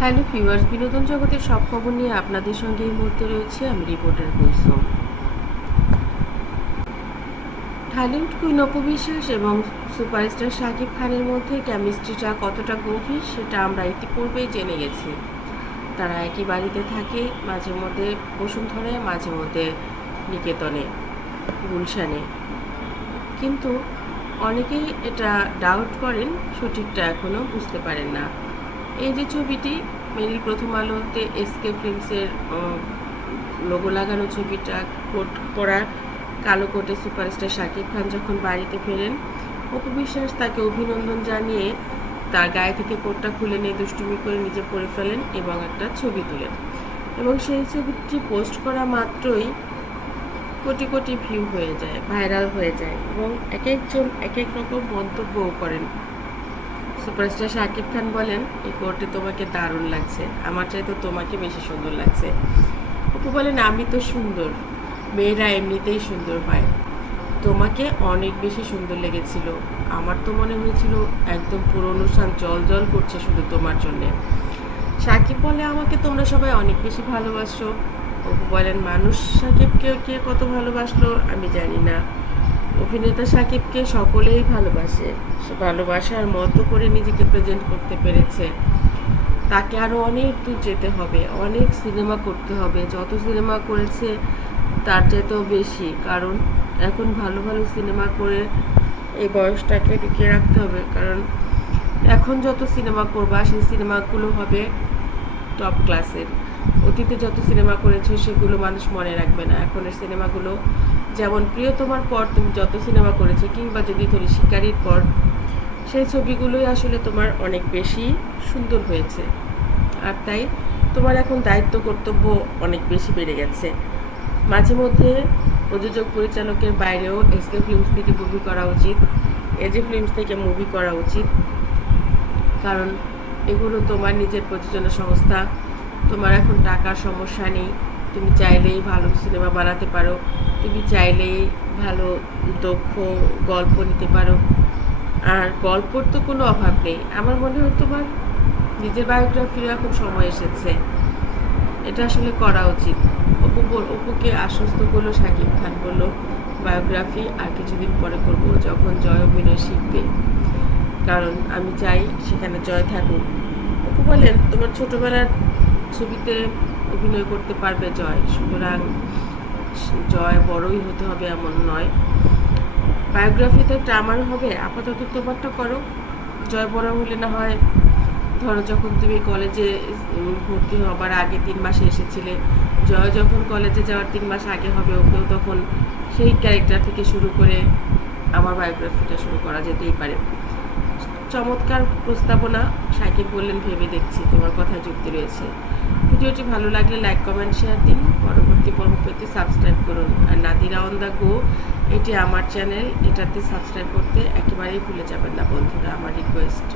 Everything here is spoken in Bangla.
হ্যালো ভিউয়ার্স বিনোদন জগতের সব খবর নিয়ে আপনাদের সঙ্গে এই মুহূর্তে রয়েছে আমি রিপোর্টার কুলসুম। ঢালিউড কুইন অপবিশ্বাস এবং সুপারস্টার শাকিব খানের মধ্যে কেমিস্ট্রিটা কতটা গভীর সেটা আমরা ইতিপূর্বেই জেনে গেছি। তারা একই বাড়িতে থাকে, মাঝে মধ্যে বসুন্ধরে মাঝে মধ্যে নিকেতনে, গুলশানে। কিন্তু অনেকেই এটা ডাউট করেন, সঠিকটা এখনও বুঝতে পারেন না। এই যে ছবিটি, মেরিল প্রথম আলোতে এসকে ফিল্মসের লোগো লাগানো ছবিটা কোট পরা কালো কোটে সুপারস্টার শাকিব খান যখন বাড়িতে ফেরেন, অপু বিশ্বাস তাকে অভিনন্দন জানিয়ে তার গায়ে থেকে কোটটা খুলে নিয়ে দুষ্টুমি করে নিজে পরে ফেলেন এবং একটা ছবি তোলেন। এবং সেই ছবিটি পোস্ট করা মাত্রই কোটি কোটি ভিউ হয়ে যায় ভাইরাল হয়ে যায় এবং এক একজন এক এক রকম মন্তব্যও করেন। সুপারস্টার শাকিব খান বলেন, এই কোর্টে তোমাকে দারুণ লাগছে। আমার চাইতে তোমাকে বেশি সুন্দর লাগছে। অপু বলেন, আমি তো সুন্দর। মেয়েরা এমনিতেই সুন্দর হয়। তোমাকে অনেক বেশি সুন্দর লেগেছিল। আমার তো মনে হয়েছিল একদম পুরো অনুষ্ঠান জল জল করছে শুধু তোমার জন্যে। সাকিব বলে, আমাকে তোমরা সবাই অনেক বেশি ভালোবাসো। অপু বলেন, মানুষ সাকিবকে কে কত ভালোবাসলো আমি জানি না। অভিনেতা সাকিবকে সকলেই ভালোবাসে। সে ভালোবাসার মতো করে নিজেকে প্রেজেন্ট করতে পেরেছে। তাকে আরও অনেক দূর যেতে হবে, অনেক সিনেমা করতে হবে। যত সিনেমা করেছে, তার চাইতেও বেশি। কারণ এখন ভালো ভালো সিনেমা করে এই বয়সটাকে টিকিয়ে রাখতে হবে। কারণ এখন যত সিনেমা করবা, সেই সিনেমাগুলো হবে টপ ক্লাসের অতীতে যত সিনেমা করেছ, সেগুলো মানুষ মনে রাখবে না। এখনের সিনেমাগুলো যেমন প্রিয়তমার পর তুমি যত সিনেমা করেছ, কিংবা যদি ধরি শিকারির পর, সেই ছবিগুলোই আসলে তোমার অনেক বেশি সুন্দর হয়েছে। আর তাই তোমার এখন দায়িত্ব, কর্তব্য অনেক বেশি বেড়ে গেছে। মাঝে মধ্যে প্রযোজক, পরিচালকের বাইরেও এসকে ফিল্মস থেকে মুভি করা উচিত এজে ফিল্মস থেকে মুভি করা উচিত। কারণ এগুলো তোমার নিজের প্রযোজনা সংস্থা তোমার এখন টাকার সমস্যা নেই। তুমি চাইলেই ভালো সিনেমা বানাতে পারো। তুমি চাইলেই ভালো দক্ষ গল্প নিতে পারো। আর গল্পর তো কোনো অভাব নেই। আমার মনে হয় তোমার নিজের বায়োগ্রাফির এখন সময় এসেছে। এটা আসলে করা উচিত। অপু অপুকে আশ্বস্ত করল শাকিব খান, বলল, বায়োগ্রাফি আর কিছুদিন পরে করব যখন জয় অভিনয় শিখবে। কারণ আমি চাই সেখানে জয় থাকুক। অপু বলেন, তোমার ছোটবেলার ছবিতে অভিনয় করতে পারবে জয়। সুতরাং জয় বড়ই হতে হবে এমন নয়। বায়োগ্রাফিতে একটা হবে, আপাতত তোমারটা করো। জয় বড় হলে না হয় ধরো যখন তুমি কলেজে ভর্তি হবার আগে তিন মাসে এসেছিলে, জয় যখন কলেজে যাওয়ার তিন মাস আগে হবে, ওকেও তখন সেই ক্যারেক্টার থেকে শুরু করে আমার বায়োগ্রাফিটা শুরু করা যেতেই পারে। চমৎকার প্রস্তাবনা সাকিব বললেন, ভেবে দেখছি তোমার কথা যুক্তি রয়েছে। ভিডিওটি ভালো লাগলে লাইক কমেন্ট শেয়ার দিন। পরবর্তী পর্ব পেতে সাবস্ক্রাইব করুন। আর নাদিরা অন দ্য গো, এটি আমার চ্যানেল এটাতে সাবস্ক্রাইব করতে একেবারেই ভুলে যাবেন না বন্ধুরা, আমার রিকোয়েস্ট